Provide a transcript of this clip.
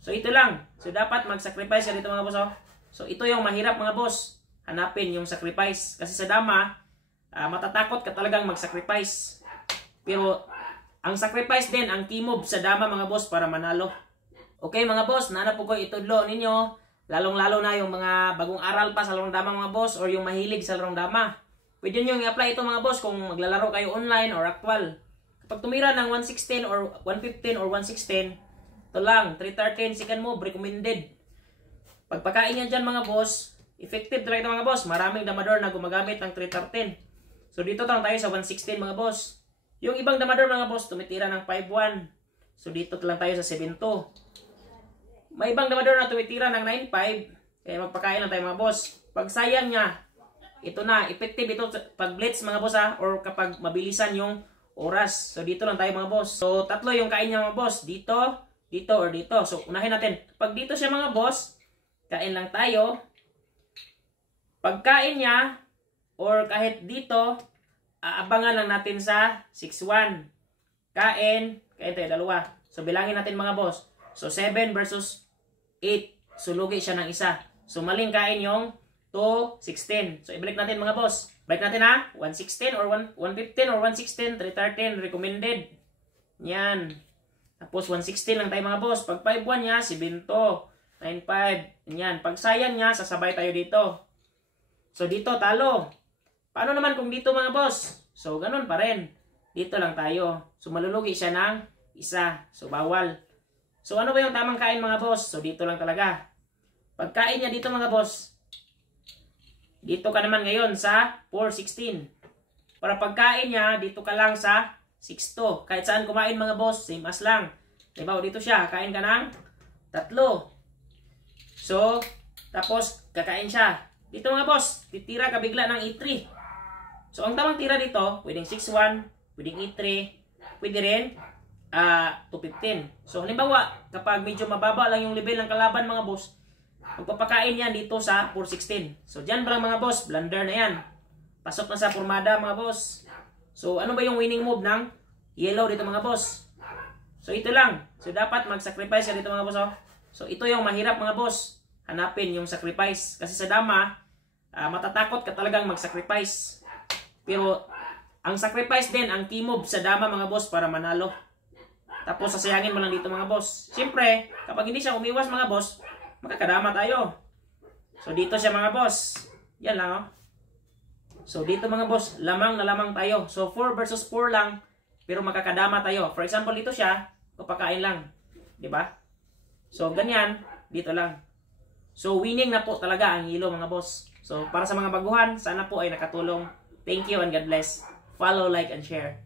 So ito lang. So dapat mag-sacrifice ka dito mga boss. Oh. So ito yung mahirap mga boss. Hanapin yung sacrifice. Kasi sa dama, matatakot ka talagang mag-sacrifice. Pero ang sacrifice din, ang kimob sa dama mga boss para manalo. Okay mga boss, naana po ko itudlo ninyo. Lalong-lalo na yung mga bagong aral pa sa larong dama mga boss or yung mahilig sa larong dama. Pwede nyo i-apply ito mga boss kung maglalaro kayo online or actual. Kapag tumira ng 116 or 115 or 116, ito lang, 313 second move, recommended. Pagpakain yan dyan mga boss, effective talaga ito mga boss. Maraming damador na gumagamit ng 313. So dito lang tayo sa 116 mga boss. Yung ibang damador mga boss, tumitira ng 5-1. So dito lang tayo sa 7-2. May ibang damador na tumitira ng 9-5. Kaya magpakain lang tayo mga boss. Pag sayang niya, ito na, effective ito pag blitz mga boss or kapag mabilisan yung oras. So dito lang tayo mga boss. So tatlo yung kain niya mga boss. Dito, dito, or dito. So unahin natin. Pag dito siya mga boss, kain lang tayo. Pagkain niya, or kahit dito, aabangan lang natin sa 6-1. Kain tayo dalawa. So bilangin natin mga boss. So 7 versus 8. So lugi siya ng isa. So maling kain yung 2-16. So ibalik natin mga boss. Balik natin ha. 116 or 115 or 116, 313 recommended. Yan. Tapos 116 lang tayo mga boss. Pag 5-1 niya, 7-2, 9-5. Yan. Pag sayang niya, sasabay tayo dito. So dito talo. Paano naman kung dito mga boss? So ganun pa rin. Dito lang tayo. So malulugi siya ng isa. So bawal. So ano ba yung tamang kain mga boss? So dito lang talaga. Pagkain niya dito mga boss, dito ka naman ngayon sa 4-16. Para pagkain niya, dito ka lang sa 6-2. Kahit saan kumain mga boss, same as lang. Diba, dito siya, kain ka ng 3. So, tapos kakain siya. Dito mga boss, titira ka bigla ng E3. So, ang tamang tira dito, pwedeng 6-1, pwedeng E3, pwede rin 2-15. So, halimbawa, kapag medyo mababa lang yung level ng kalaban mga boss, magpapakain yan dito sa 4-16. So, dyan ba lang mga boss, blunder na yan. Pasok na sa formada mga boss. So, ano ba yung winning move ng yellow dito mga boss? So, ito lang. So, dapat mag-sacrifice ka dito mga boss. Oh. So, ito yung mahirap mga boss. Hanapin yung sacrifice. Kasi sa dama, matatakot ka talagang mag-sacrifice. Pero, ang sacrifice din, ang key move sa dama mga boss para manalo. Tapos, sasayangin mo lang dito mga boss. Siyempre, kapag hindi siya umiwas mga boss, makakadama tayo. So, dito siya mga boss. Yan lang, oh. So, dito mga boss, lamang na lamang tayo. So, 4 versus 4 lang, pero makakadama tayo. For example, dito siya, papakain lang. Diba? So, ganyan, dito lang. So, winning na po talaga ang yellow mga boss. So, para sa mga baguhan, sana po ay nakatulong. Thank you and God bless. Follow, like, and share.